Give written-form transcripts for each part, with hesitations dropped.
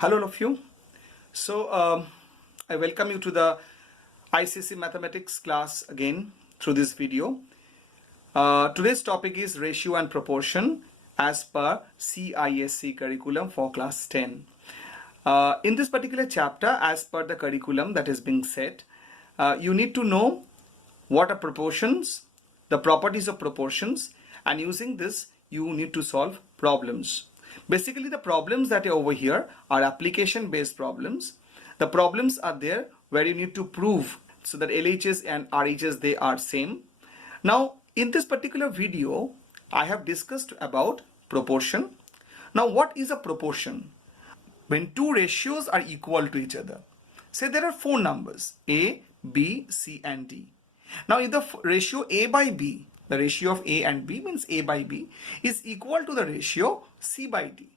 Hello all of you. I welcome you to the ICC mathematics class again through this video. Today's topic is ratio and proportion as per CISC curriculum for class 10. In this particular chapter, as per the curriculum that is being set, you need to know what are proportions, the properties of proportions, and using this you need to solve problems. Basically, the problems that are over here are application based problems. The problems are there where you need to prove so that LHS and RHS, they are same. Now in this particular video I have discussed about proportion. Now what is a proportion? When two ratios are equal to each other. Say there are four numbers A, B, C and D. Now if the ratio A by B, the ratio of A and B means A by B, is equal to the ratio C by D,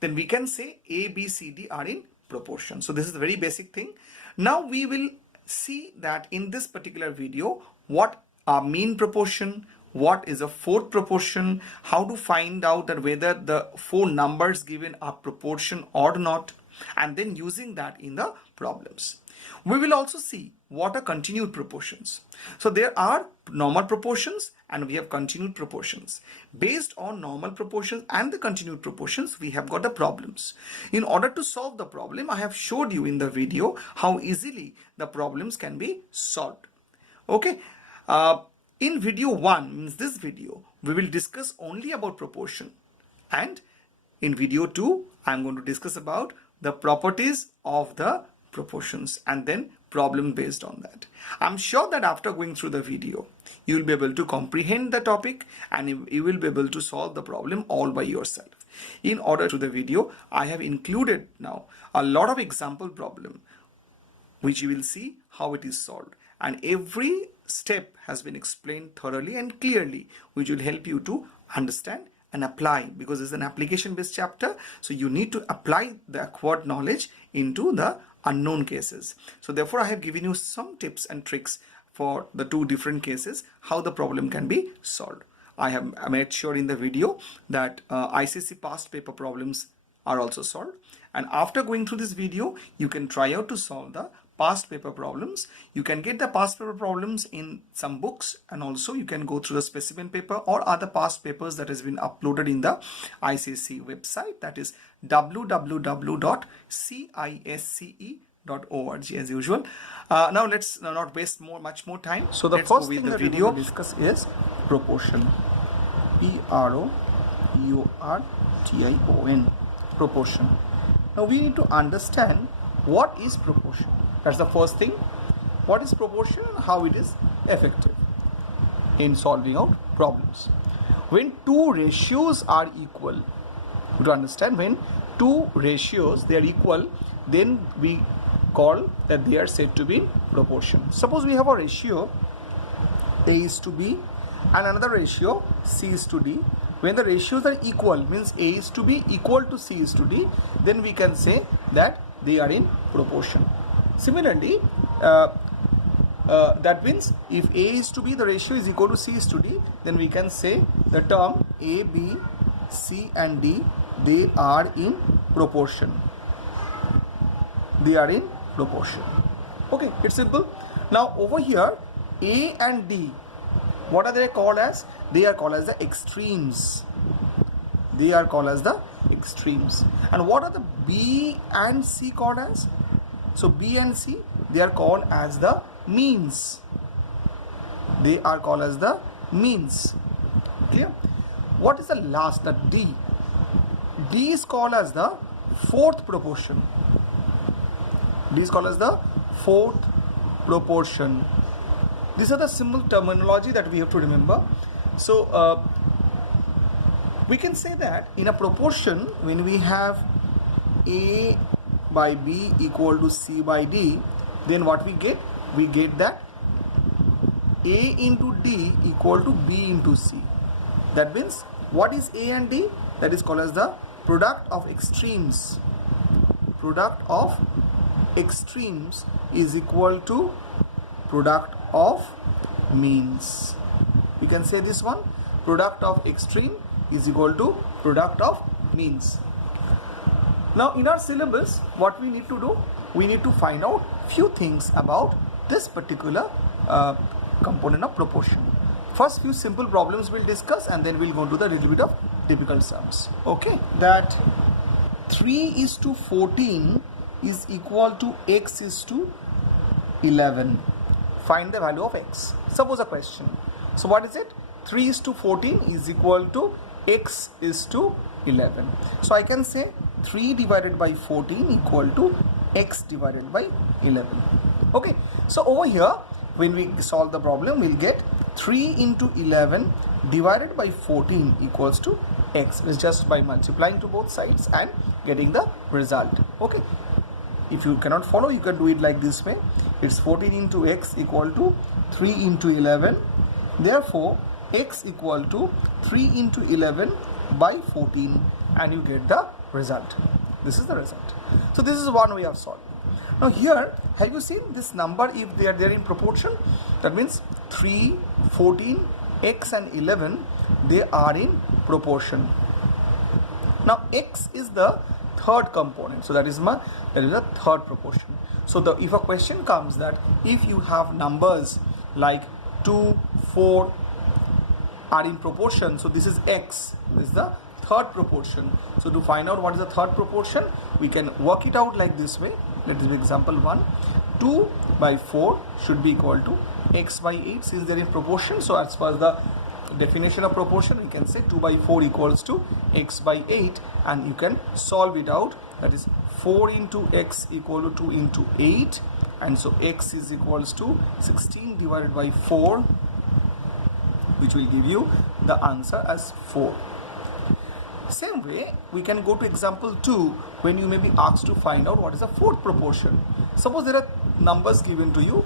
then we can say A, B, C, D are in proportion. So this is a very basic thing. Now we will see that in this particular video what are mean proportion, what is a fourth proportion, how to find out that whether the four numbers given are proportion or not, and then using that in the problems. We will also see what are continued proportions. So there are normal proportions and we have continued proportions. Based on normal proportions and the continued proportions, we have got the problems. In order to solve the problem, I have showed you in the video how easily the problems can be solved. Okay. In video 1, means this video, we will discuss only about proportion, and in video 2 I am going to discuss about the properties of the proportions and then problem based on that. I'm sure that after going through the video you will be able to comprehend the topic and you will be able to solve the problem all by yourself. In order to the video, I have included now a lot of example problem which you will see how it is solved, and every step has been explained thoroughly and clearly, which will help you to understand and apply, because it's an application based chapter. So you need to apply the acquired knowledge into the unknown cases. So therefore I have given you some tips and tricks for the two different cases how the problem can be solved. I have made sure in the video that ICC past paper problems are also solved, and after going through this video you can try out to solve the past paper problems. You can get the past paper problems in some books, and also you can go through the specimen paper or other past papers that has been uploaded in the ICC website, that is www.cisce.org as usual. Now let's not waste much more time. So the first thing that we will discuss is proportion. P-R-O-U-R-T-I-O-N, proportion. Now we need to understand what is proportion. That's the first thing. What is proportion and how it is effective in solving out problems. When two ratios are equal, to understand when two ratios they are equal, then we call that they are said to be in proportion. Suppose we have a ratio A is to B and another ratio C is to D. When the ratios are equal, means A is to B equal to C is to D, then we can say that they are in proportion. Similarly, that means if A is to B, the ratio is equal to C is to D, then we can say the term A, B, C and D, they are in proportion. They are in proportion. Okay, it's simple. Now over here, A and D, what are they called as? They are called as the extremes. They are called as the extremes. And what are the B and C called as? So B and C, they are called as the means. They are called as the means. Clear? What is the last? The D. D is called as the fourth proportion. D is called as the fourth proportion. These are the simple terminology that we have to remember. So we can say that in a proportion, when we have A by B equal to C by D, then what we get? We get that A into D equal to B into C. That means what is A and D? That is called as the product of extremes. Product of extremes is equal to product of means. We can say this one, product of extreme is equal to product of means. Now in our syllabus, what we need to do, we need to find out few things about this particular component of proportion. First few simple problems we'll discuss, and then we'll go to the little bit of difficult sums. Okay, that 3:14 is equal to x is to 11. Find the value of x. Suppose a question. So what is it? 3:14 is equal to x is to 11. So I can say 3 divided by 14 equal to x divided by 11. Okay, so over here when we solve the problem, we'll get 3 into 11 divided by 14 equals to x. It's just by multiplying to both sides and getting the result. Okay, if you cannot follow, you can do it like this way. It's 14 into x equal to 3 into 11. Therefore x equal to 3 into 11 by 14, and you get the result. This is the result. So this is one way of solving. Now here, have you seen this number? If they are there in proportion, that means 3, 14, x and 11, they are in proportion. Now x is the third component, so that is a third proportion. So if a question comes that if you have numbers like 2, 4 are in proportion, so this is x, this is the third proportion. So to find out what is the third proportion, we can work it out like this way. Let this be example 1. 2 by 4 should be equal to x by 8, since they are in proportion. So as per the definition of proportion, we can say 2 by 4 equals to x by 8, and you can solve it out. That is 4 into x equal to 2 into 8, and so x is equals to 16 divided by 4, which will give you the answer as 4. Same way, we can go to example 2, when you may be asked to find out what is the fourth proportion. Suppose there are numbers given to you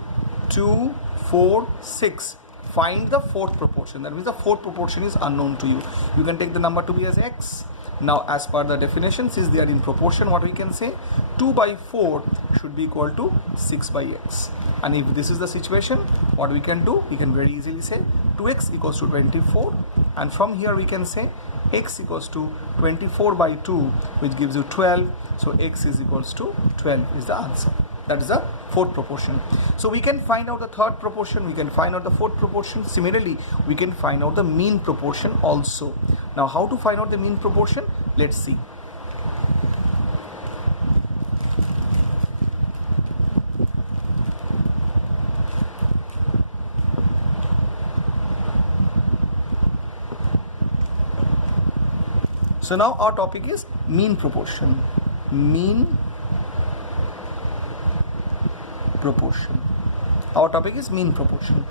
2, 4, 6. Find the fourth proportion. That means the fourth proportion is unknown to you. You can take the number to be as x. Now as per the definition, since they are in proportion, what we can say, 2 by 4 should be equal to 6 by x. And if this is the situation, what we can do, we can very easily say 2x equals to 24, and from here we can say x equals to 24 by 2, which gives you 12. So x is equals to 12 is the answer. That is the fourth proportion. So we can find out the third proportion, we can find out the fourth proportion. Similarly, we can find out the mean proportion also. Now how to find out the mean proportion? Let's see. So now our topic is mean proportion. Mean proportion. Our topic is mean proportion.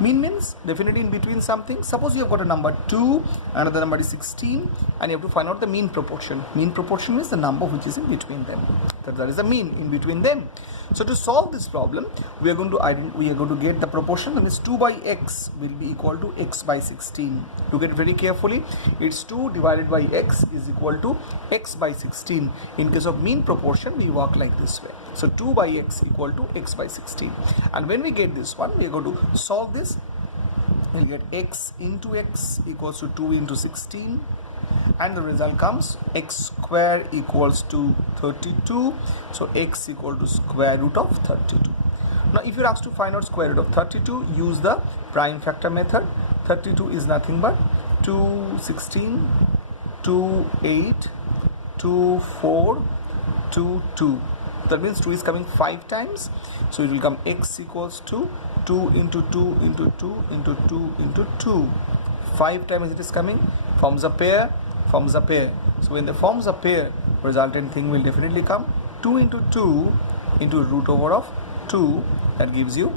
Mean means definitely in between something. Suppose you have got a number 2, another number is 16, and you have to find out the mean proportion. Mean proportion means the number which is in between them. That is the mean in between them. So to solve this problem, we are going to get the proportion. That means 2 by x will be equal to x by 16. Look at it very carefully. It's 2 divided by x is equal to x by 16. In case of mean proportion, we work like this way. So 2 by x equal to x by 16. And when we get this one, we are going to solve this. We'll get x into x equals to 2 into 16. And the result comes x square equals to 32. So x equal to square root of 32. Now if you're asked to find out square root of 32, use the prime factor method. 32 is nothing but 2, 16, 2, 8, 2, 4, 2, 2. That means 2 is coming 5 times. So it will come x equals to 2 into 2 into 2 into 2 into 2. 5 times it is coming. Forms a pair. Forms a pair. So when they forms a pair, resultant thing will definitely come. 2 into 2 into root over of 2. That gives you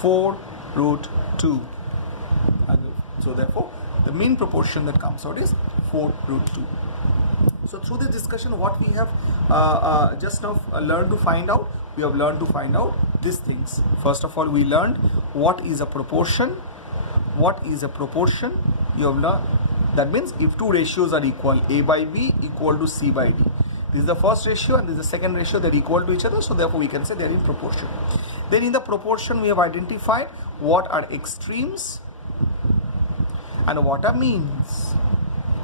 4 root 2. So therefore, the mean proportion that comes out is 4 root 2. So through this discussion, what we have just now learned to find out, we have learned to find out these things. First of all, we learned what is a proportion. What is a proportion? You have learned. That means if two ratios are equal, A by B equal to C by D. This is the first ratio and this is the second ratio, they are equal to each other. So therefore we can say they are in proportion. Then in the proportion we have identified what are extremes and what are means.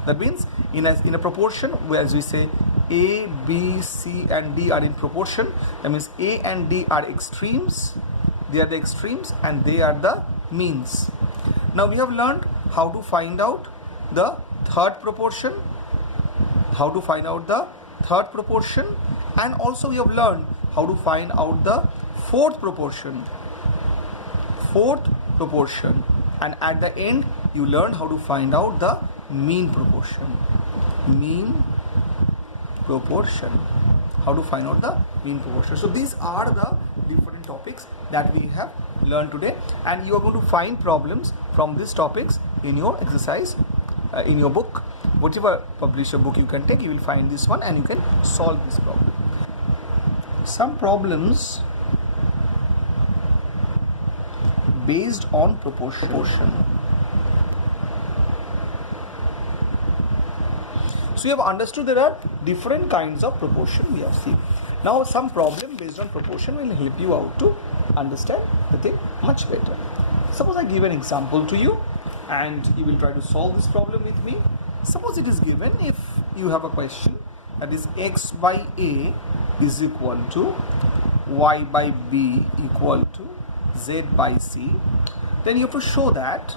That means in a proportion, as we say, A, B, C and D are in proportion. That means A and D are extremes. They are the extremes and they are the means. Now we have learned how to find out the third proportion. How to find out the third proportion, and also we have learned how to find out the fourth proportion. Fourth proportion, and at the end you learn how to find out the mean proportion. Mean proportion. How to find out the mean proportion. So these are the different topics that we have learned today, and you are going to find problems from these topics in your exercise, in your book. Whatever publisher book you can take, you will find this one and you can solve this problem. Some problems based on proportion. So you have understood there are different kinds of proportion we have seen. Now some problem based on proportion will help you out to understand the thing much better. Suppose I give an example to you and you will try to solve this problem with me. Suppose it is given, if you have a question that is x by a is equal to y by b equal to z by c, then you have to show that,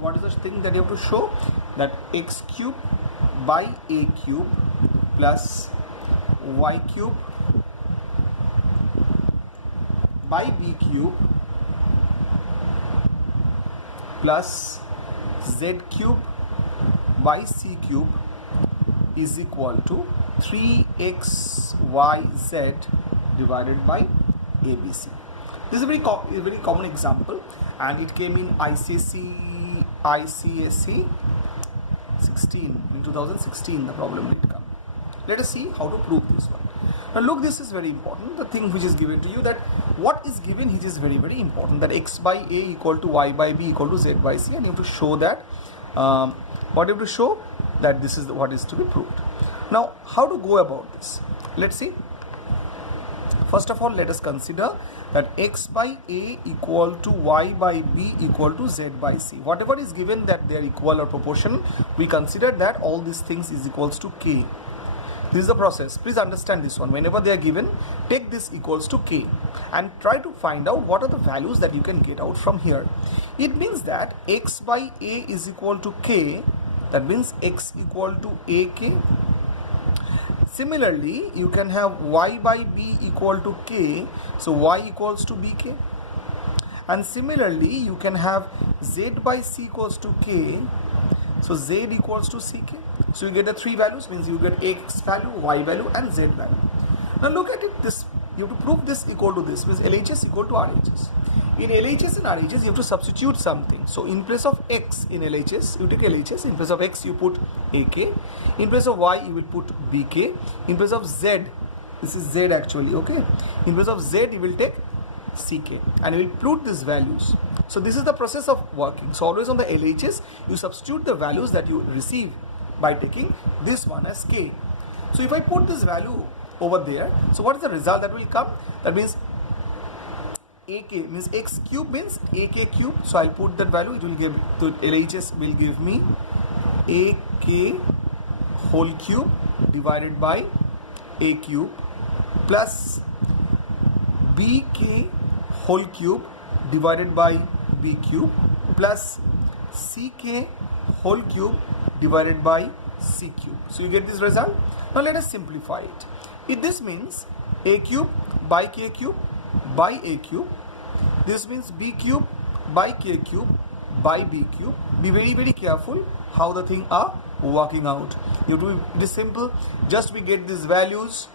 what is the thing that you have to show? That x cube by a cube plus y cube by b cube plus z cube by c cube is equal to 3xyz divided by ABC. This is a very common example, and it came in ICSE 16 in 2016. The problem did come. Let us see how to prove this one. Now look, this is very important. The thing which is given to you, that what is given which is very important, that x by a equal to y by b equal to z by c, and you have to show that what you have to show that this is what is to be proved. Now how to go about this? Let's see. First of all, let us consider that x by a equal to y by b equal to z by c. Whatever is given that they are equal or proportional, we consider that all these things is equals to k. This is the process. Please understand this one. Whenever they are given, take this equals to k and try to find out what are the values that you can get out from here. It means that x by a is equal to k. That means x equal to ak. Similarly, you can have y by b equal to k. So y equals to bk. And similarly, you can have z by c equals to k. So z equals to ck. So you get the three values, means you get x value, y value and z value. Now look at it, this you have to prove this equal to this, means LHS equal to RHS. In LHS and RHS you have to substitute something. So in place of x in LHS, you take LHS. In place of x you put AK. In place of y you will put BK. In place of z, this is z actually, okay. In place of z you will take CK, and you will put these values. So this is the process of working. So always on the LHS you substitute the values that you receive by taking this one as k. So if I put this value over there, so what is the result that will come? That means AK means x cube means AK cube. So I'll put that value. It will give, to LHS will give me AK whole cube divided by A cube plus BK whole cube divided by B cube plus CK whole cube divided by C cube. So you get this result. Now let us simplify it. This means A cube by K cube by A cube. This means B cube by K cube by B cube. Be very careful how the thing are working out. You have to be, it is simple. Just we get these values.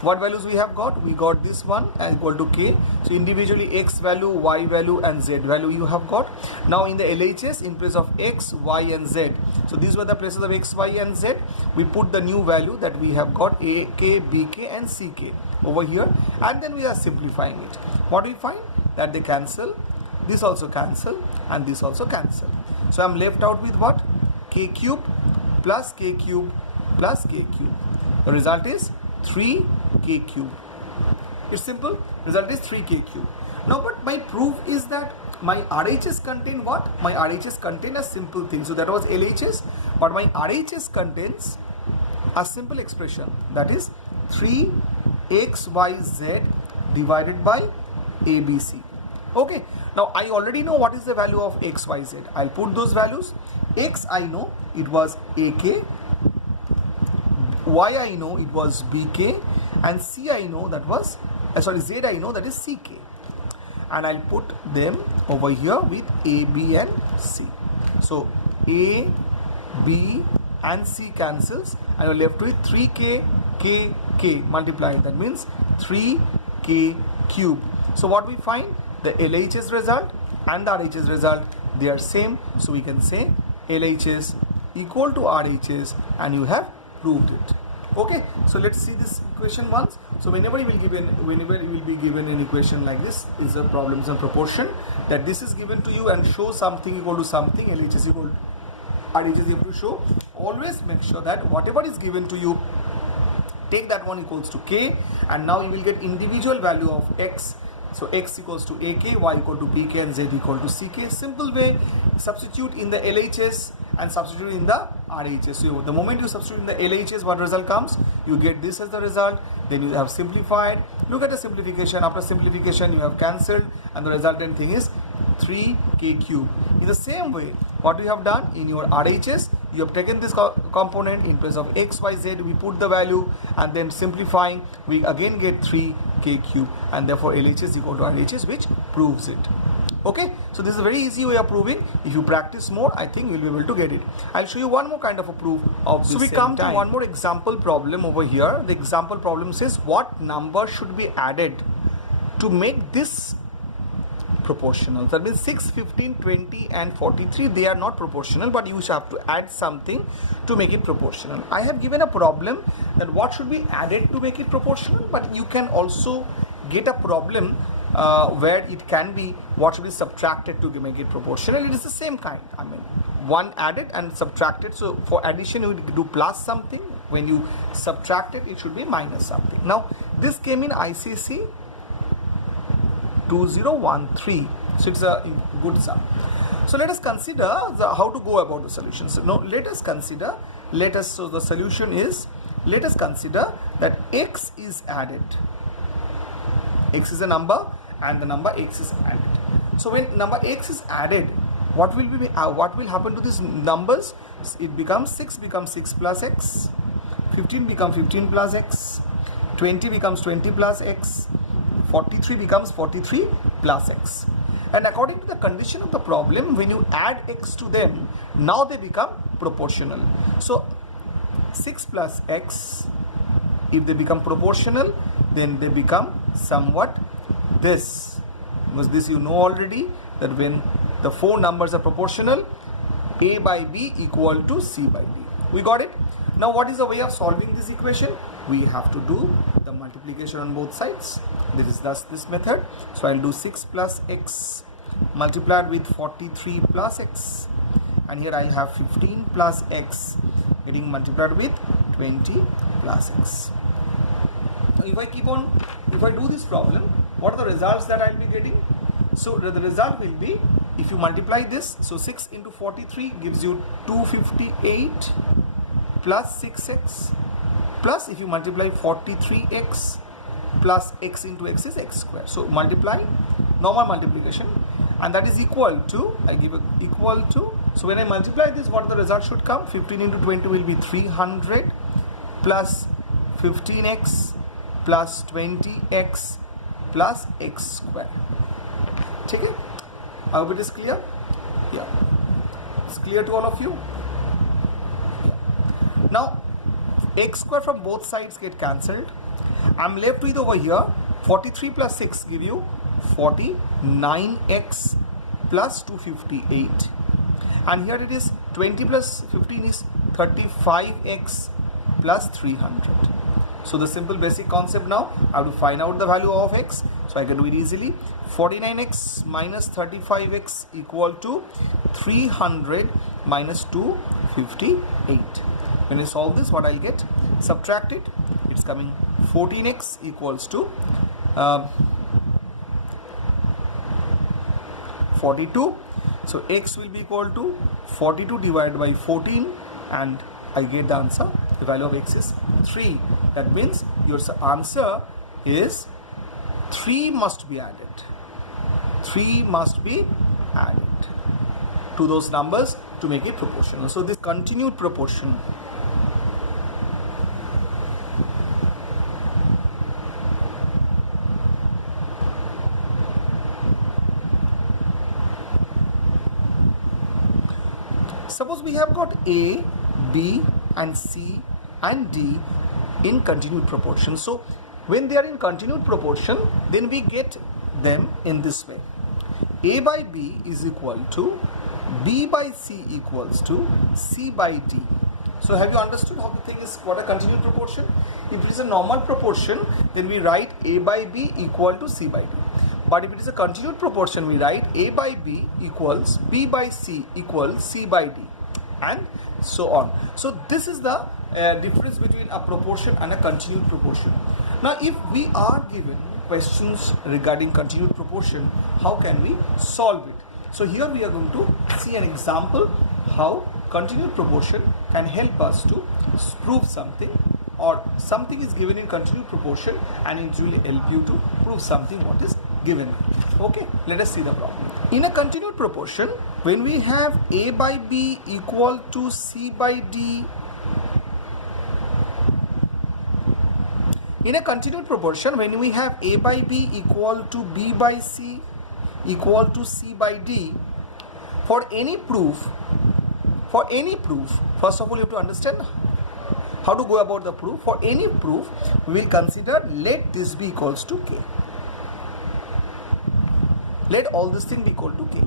What values we have got? We got this one as equal to k. So individually x value, y value and z value you have got. Now in the LHS, in place of x, y and z, so these were the places of x, y and z. We put the new value that we have got a, k, b, k and c, k over here, and then we are simplifying it. What we find? That they cancel, this also cancel and this also cancel. So I am left out with what? K cube plus k cube plus k cube. The result is 3k cube. It's simple. Result is 3k cube. Now, but my proof is that my RHS contain what? My RHS contain a simple thing. So that was LHS. but my RHS contains a simple expression, that is 3xyz divided by ABC. Okay, now I already know what is the value of xyz. I'll put those values. X I know it was AK, Y I know it was BK, and C I know that was Z I know that is CK, and I'll put them over here with A, B and C. So A, B and C cancels, and you're left with 3k k multiplied. That means 3k cube. So what we find, the LHS result and the RHS result, they are same. So we can say LHS equal to RHS, and you have proved it. Okay, so let's see this equation once. So whenever you will be given an equation like this, is a problems and proportion, that this is given to you and show something equal to something, LHS equal to RHS you have to show. Always make sure that whatever is given to you, take that one equals to k, and now you will get individual value of x. So x equals to AK, y equal to BK, and z equal to CK. Simple way, substitute in the LHS and substitute in the RHS. So the moment you substitute in the LHS, what result comes? You get this as the result. Then you have simplified. Look at the simplification. After simplification, you have cancelled, and the resultant thing is 3k cube. In the same way, what we have done in your RHS, you have taken this component in place of x, y, z, we put the value, and then simplifying, we again get 3k cube, and therefore LHS equal to RHS, which proves it. Okay, so this is a very easy way of proving. If you practice more, I think you'll be able to get it. I'll show you one more kind of a proof of this. So we come to one more example problem over here. The example problem says what number should be added to make this proportional. That means 6, 15, 20 and 43, they are not proportional, but you have to add something to make it proportional. I have given a problem that what should be added to make it proportional, but you can also get a problem where it can be what should be subtracted to make it proportional. It is the same kind. I mean, one added and subtracted. So for addition, you would do plus something. When you subtract it, it should be minus something. Now, this came in ICSE 2013. So it's a good sum. So let us consider how to go about the solution. So now let us consider, so the solution is, let us consider that x is added. X is a number and the number x is added. So when number x is added, what will happen to these numbers? It becomes 6 becomes 6 plus x, 15 becomes 15 plus x, 20 becomes 20 plus x, 43 becomes 43 plus x. And according to the condition of the problem, when you add x to them, now they become proportional. So 6 plus x, if they become proportional, then they become somewhat this. Because this you know already, that when the four numbers are proportional, a by b equal to c by b. We got it? Now what is the way of solving this equation? We have to do the multiplication on both sides. This is thus this method. So I'll do 6 plus x multiplied with 43 plus x, and here I'll have 15 plus x getting multiplied with 20 plus x. If I do this problem, what are the results that I'll be getting? So the result will be, if you multiply this, so 6 into 43 gives you 258 plus 6x, plus if you multiply 43x plus x into x is x square. So multiply, normal multiplication, and that is equal to, I give it equal to, so when I multiply this, what the result should come? 15 into 20 will be 300 plus 15x plus 20x plus x square. Okay? I hope it is clear. Yeah, it's clear to all of you. Yeah. Now x square from both sides get cancelled. I'm left with over here 43 plus 6 give you 49x plus 258, and here it is 20 plus 15 is 35x plus 300. So the simple basic concept now, I have to find out the value of x, so I can do it easily. 49x minus 35x equal to 300 minus 258. When I solve this, what I'll get? Subtract it. It's coming 14x equals to 42. So x will be equal to 42 divided by 14 and I get the answer. The value of x is 3. That means your answer is 3 must be added. 3 must be added to those numbers to make it proportional. So this continued proportion. Suppose we have got A, B and C and D in continued proportion. So when they are in continued proportion, then we get them in this way. A by B is equal to B by C equals to C by D. So have you understood how the thing is, what a continued proportion? If it is a normal proportion, then we write A by B equal to C by D. But if it is a continued proportion, we write A by B equals B by C equals C by D, and so on. So this is the difference between a proportion and a continued proportion. Now if we are given questions regarding continued proportion, how can we solve it? So here we are going to see an example how continued proportion can help us to prove something, or something is given in continued proportion and it will help you to prove something what is given. Okay, let us see the problem. In a continued proportion, when we have A by B equal to C by D, in a continued proportion, when we have A by B equal to B by C equal to C by D, for any proof, first of all you have to understand how to go about the proof. For any proof, we will consider let this be equals to K. Let all this thing be equal to K.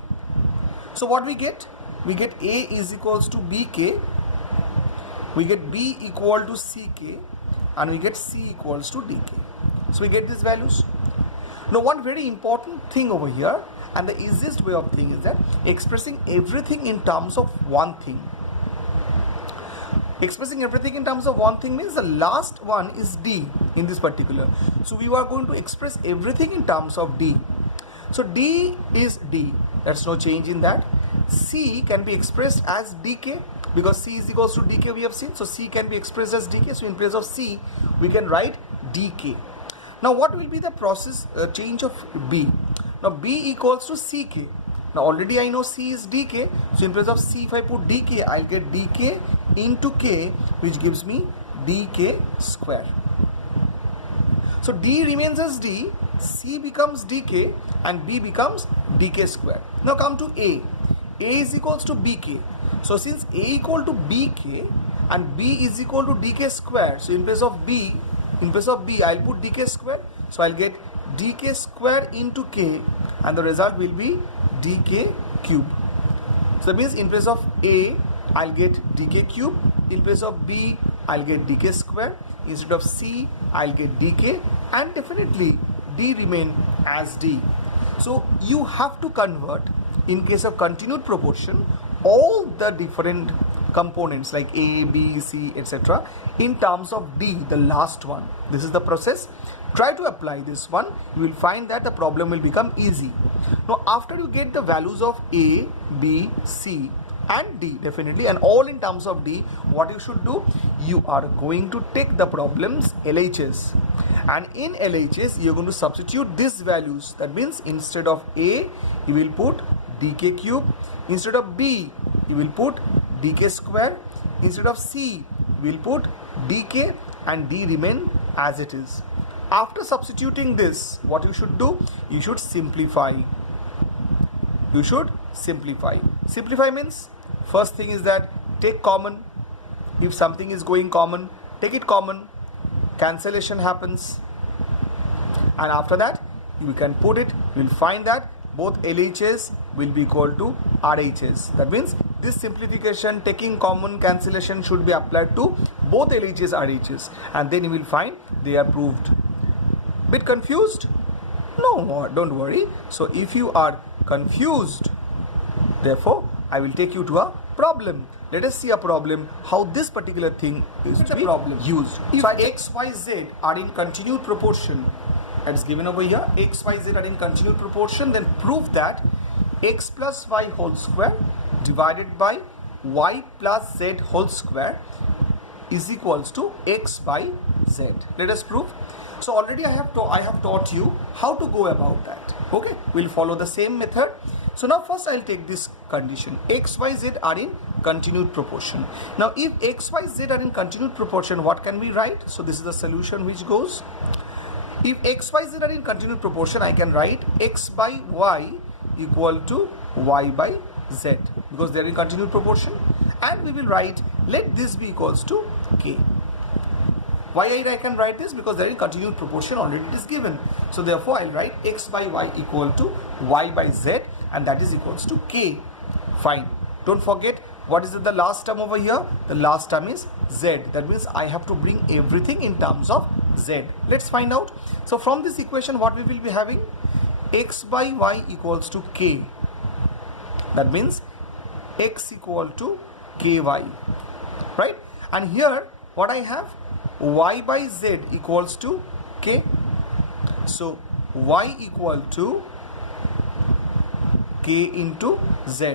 So what we get? We get A is equals to BK, we get B equal to CK, and we get C equals to DK. So we get these values. Now one very important thing over here, and the easiest way of thinking, is that expressing everything in terms of one thing. Expressing everything in terms of one thing means the last one is D in this particular. So we are going to express everything in terms of D. So D is D, that's no change in that. C can be expressed as DK because C is equals to DK we have seen. So C can be expressed as DK. So in place of C, we can write DK. Now what will be the process change of B? Now B equals to CK. Now already I know C is DK. So in place of C, if I put DK, I'll get DK into K, which gives me DK square. So D remains as D, C becomes DK, and B becomes DK square. Now come to A. A is equals to BK. So since A equal to BK and B is equal to DK square, so in place of B, I'll put DK square. So I'll get DK square into K, and the result will be DK cube. So that means in place of A, I'll get DK cube. In place of B, I'll get DK square. Instead of C, I'll get DK, and definitely D remain as D. So you have to convert, in case of continued proportion, all the different components like A, B, C, etc. in terms of D, the last one. This is the process. Try to apply this one. You will find that the problem will become easy. Now after you get the values of A, B, C and D definitely, and all in terms of D, what you should do? You are going to take the problems LHS, and in LHS you are going to substitute these values. That means instead of A, you will put DK cube. Instead of B, you will put DK square. Instead of C, we will put DK, and D remain as it is. After substituting this, what you should do? You should simplify. Simplify means, first thing is that take common. If something is going common, take it common. Cancellation happens, and after that you can put it. You will find that both LHS will be equal to RHS. That means this simplification, taking common, cancellation should be applied to both LHS, RHS, and then you will find they are proved. Bit confused? No, don't worry. So if you are confused, therefore I will take you to a problem. Let us see a problem, how this particular thing is to be used. If x, y, z are in continued proportion, that is given over here, x, y, z are in continued proportion, then prove that x plus y whole square divided by y plus z whole square is equals to x by z. Let us prove. So already I have taught you how to go about that. Okay, we'll follow the same method. So now first I'll take this condition, x, y, z are in continued proportion. Now if x, y, z are in continued proportion, what can we write? So this is the solution which goes, if x, y, z are in continued proportion, I can write x by y equal to y by z, because they are in continued proportion. And we will write, let this be equals to k. Why I can write this? Because they are in continued proportion, already it is given. So therefore I'll write x by y equal to y by z, and that is equals to k. Fine. Don't forget, what is the last term over here? The last term is z. That means I have to bring everything in terms of z. Let's find out. So from this equation, what we will be having? X by y equals to k. That means x equal to ky. Right? And here, what I have? Y by z equals to k. So y equal to k into z.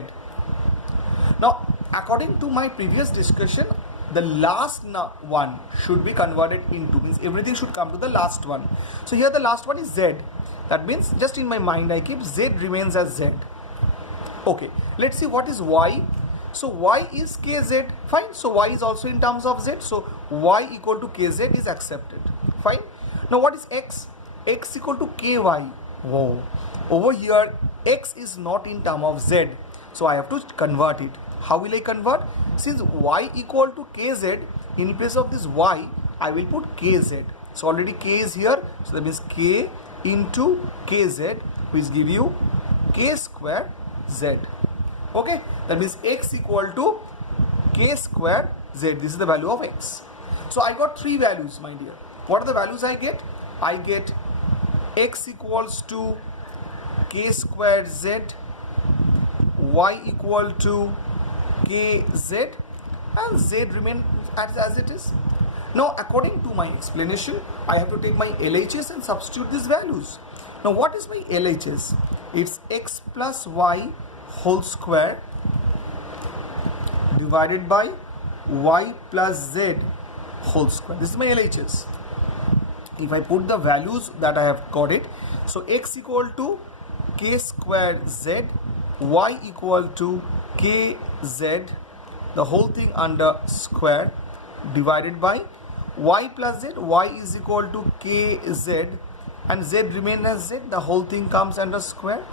Now according to my previous discussion, the last one should be converted into, means everything should come to the last one. So here the last one is z. That means just in my mind I keep z remains as z. Okay, let's see what is y. So y is kz. Fine. So y is also in terms of z. So y equal to kz is accepted. Fine. Now what is x? X equal to ky. Whoa. Over here x is not in term of z. So I have to convert it. How will I convert? Since y equal to kz, in place of this y, I will put kz. So already k is here. So that means k into kz, which give you k square z. Okay. That means x equal to k square z. This is the value of x. So I got three values, my dear. What are the values I get? I get x equals to k square z, y equal to kz, and z remain as it is. Now according to my explanation, I have to take my LHS and substitute these values. Now what is my LHS? It's x plus y whole square divided by y plus z whole square. This is my LHS. If I put the values that I have got it, so x equal to k square z, y equal to kz, the whole thing under square, divided by y plus z, y is equal to kz, and z remains as z, the whole thing comes under square.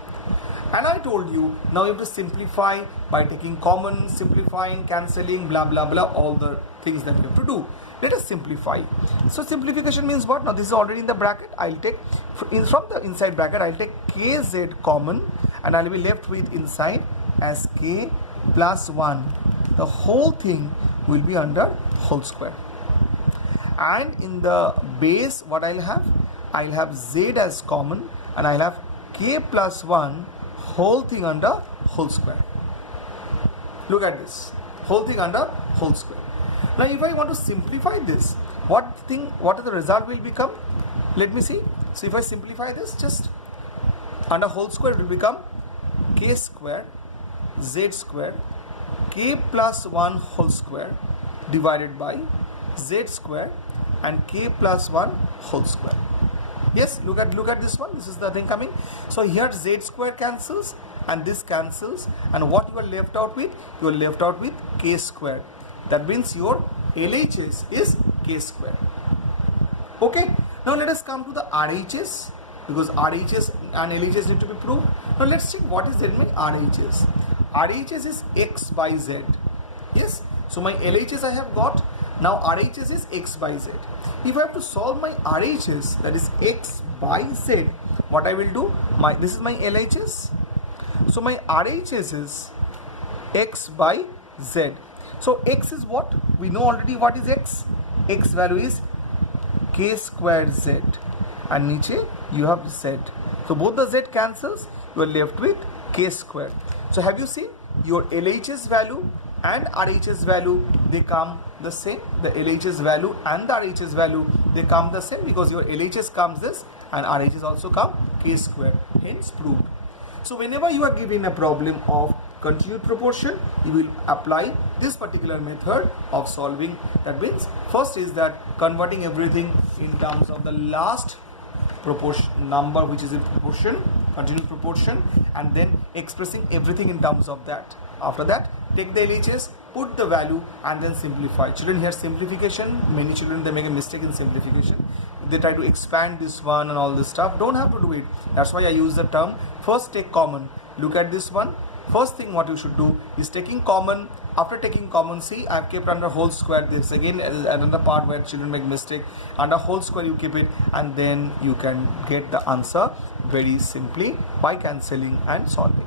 And I told you, now you have to simplify by taking common, simplifying, cancelling, blah blah blah, all the things that you have to do. Let us simplify. So simplification means what? Now this is already in the bracket. I'll take from the inside bracket, I'll take kz common, and I'll be left with inside as k plus 1. The whole thing will be under whole square. And in the base, what I'll have z as common, and I'll have k plus 1 whole thing under whole square. Look at this, whole thing under whole square. Now if I want to simplify this, what is the result will become? Let me see. So if I simplify this, just under whole square, it will become k square z square k plus 1 whole square divided by z square and k plus 1 whole square. Yes, look at this one. This is the thing coming. So here z square cancels and this cancels, and what you are left out with? You are left out with k square. That means your LHS is k square. Okay. Now let us come to the RHS, because RHS and LHS need to be proved. Now let's check what is in my RHS. RHS is x by z. Yes. So my LHS I have got. Now RHS is x by z. If I have to solve my RHS, that is x by z, what I will do? This is my LHS. So my RHS is x by z. So x is what? We know already what is x. X value is k square z, and niche you have z. So both the z cancels. You are left with k square. So have you seen your LHS value and RHS value, they come the same. The LHS value and the RHS value, they come the same, because your LHS comes this and RHS also come k square, hence proved. So whenever you are given a problem of continued proportion, you will apply this particular method of solving. That means first is that converting everything in terms of the last proportion number which is in proportion, continued proportion, and then expressing everything in terms of that. After that, take the LHS, put the value, and then simplify. Children, here simplification, many children they make a mistake in simplification. They try to expand this one and all this stuff. Don't have to do it. That's why I use the term first take common. Look at this one. First thing what you should do is taking common. After taking common, see, I've kept under whole square. This again another part where children make mistake. Under whole square you keep it, and then you can get the answer very simply by cancelling and solving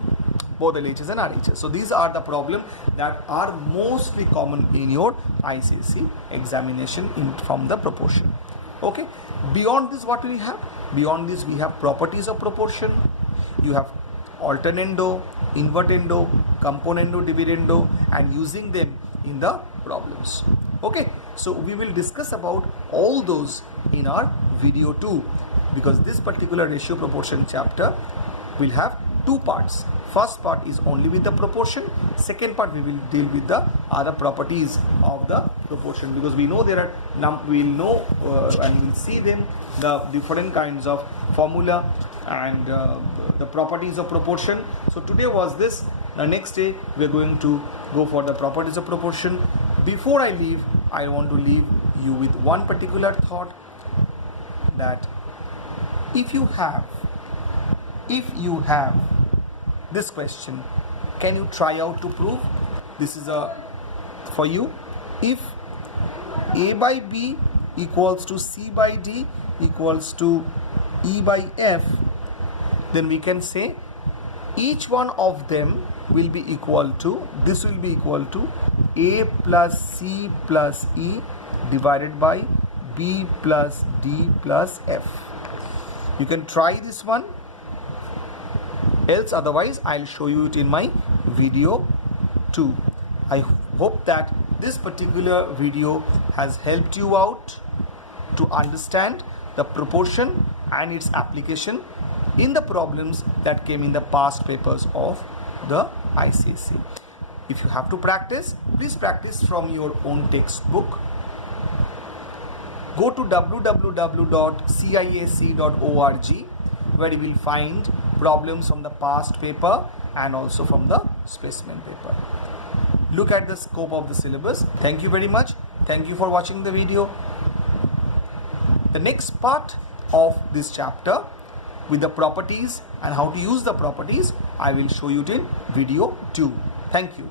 both LHS and RHS. So these are the problems that are mostly common in your ICSE examination from the proportion. Okay. Beyond this, what we have? Beyond this, we have properties of proportion. You have alternando, invertendo, componendo, dividendo, and using them in the problems. Okay, so we will discuss about all those in our video 2, because this particular ratio proportion chapter will have 2 parts. First part is only with the proportion. Second part we will deal with the other properties of the proportion, because we know there are we will know and we will see them, the different kinds of formula and the properties of proportion. So today was this. The next day we are going to go for the properties of proportion. Before I leave, I want to leave you with one particular thought, that if you have this question, can you try out to prove? This is for you. If A by B equals to C by D equals to E by F, then we can say each one of them will be equal to, this will be equal to A plus C plus E divided by B plus D plus F. You can try this one. Else otherwise I'll show you it in my video 2. I hope that this particular video has helped you out to understand the proportion and its application in the problems that came in the past papers of the ICSE. If you have to practice, please practice from your own textbook. Go to www.cisc.org, where you will find problems from the past paper and also from the specimen paper. Look at the scope of the syllabus. Thank you very much. Thank you for watching the video. The next part of this chapter with the properties and how to use the properties, I will show you in video 2. Thank you.